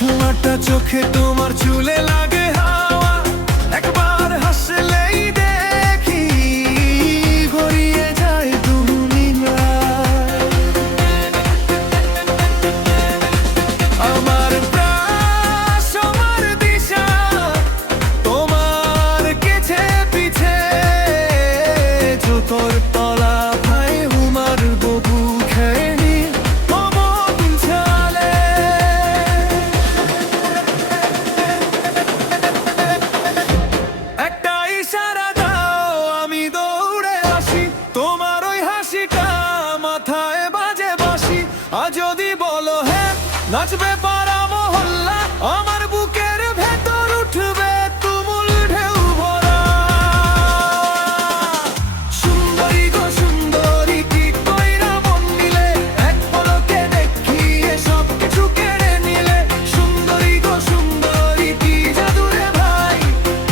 ছোঁয়াটা চোখে তোমার চুলে লাগে হাওয়া, একবার হাসলেই দেখি গড়িয়ে যায় দুনিয়া। আমার প্রাণ আমার দিশা তোমার কেছে পিছে, জুতোর তলা ভাই উমার ববু খেয়ে একটা ইশারা দাও আমি দৌড়ে আসি, তোমার ওই হাসিটা মাথায় বাজে বাঁশি। আর যদি বলো হ্যাঁ নাচবে পাড়া মহল্লা, আমার বুকের ভেতর উঠবে তুমুল ঢেউ ভরা। সুন্দরী গো সুন্দরী কি কইরা মন নিলে, এক পলকে দেখিয়ে সব কিছু কেড়ে নিলে। সুন্দরী গো সুন্দরী কি জাদু রে ভাই,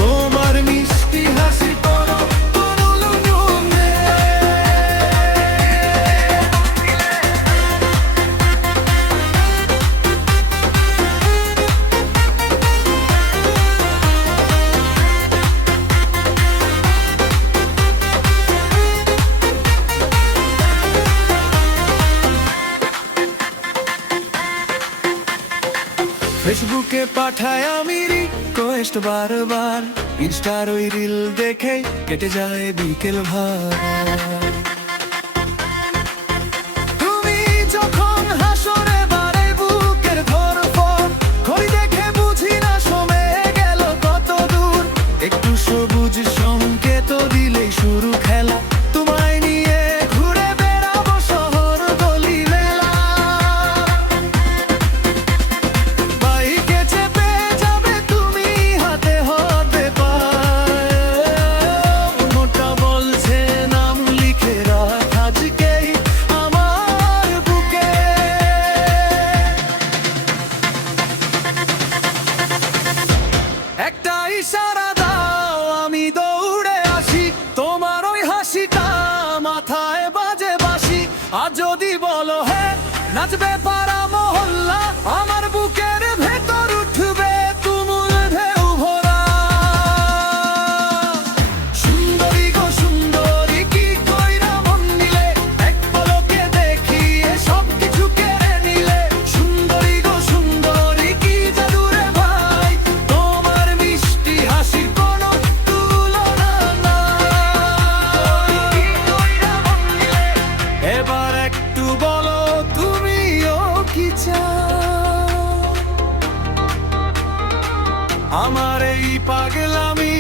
তোমার মিষ্টি হাসি করো তরুণ জমে। ফেসবুকে পাঠায় আমি রিকোয়েস্ট বারবার, ইনস্টার ওই রিল দেখে কেটে যায় বিকেল ভার। তুমি যখন হাসো রে বারে বুকের ধড়ফড়, ঘড়ি দেখে বুঝি না সময় গেল কত দূর। একটু সবুজ সংকেত দিলেই শুরু খেলা, তোমায় নিয়ে ঘুরে বেড়াবো শহর গলি মেলা। বাইকে চেপে যাবে তুমি হাতে হাতে পায়, মোটা বলছে নাম লিখে রাখ আজকেই আমার বুকে। একটা ইশারা দাও আমি দৌড়ে আসি, তোমার ওই হাসিটা মাথায় বাজে বাঁশি। আর যদি বলো হ্যাঁ নাচবে পাড়া মহল্লা, আমার বুকের ভেতর উঠবে তুমুল ঢেউ ভরা। সুন্দরী গো সুন্দরী কি কইরা মন নিলে, এক পলকে দেখিয়ে সব কিছু কেড়ে নিলে। সুন্দরী গো সুন্দরী কি জাদু রে ভাই, তোমার মিষ্টি হাসির কোনো তুলনা নাই। কি কইরা মন নিলে, এবার একটু বলো তুমিও কি চাও, আমার এই পাগলামি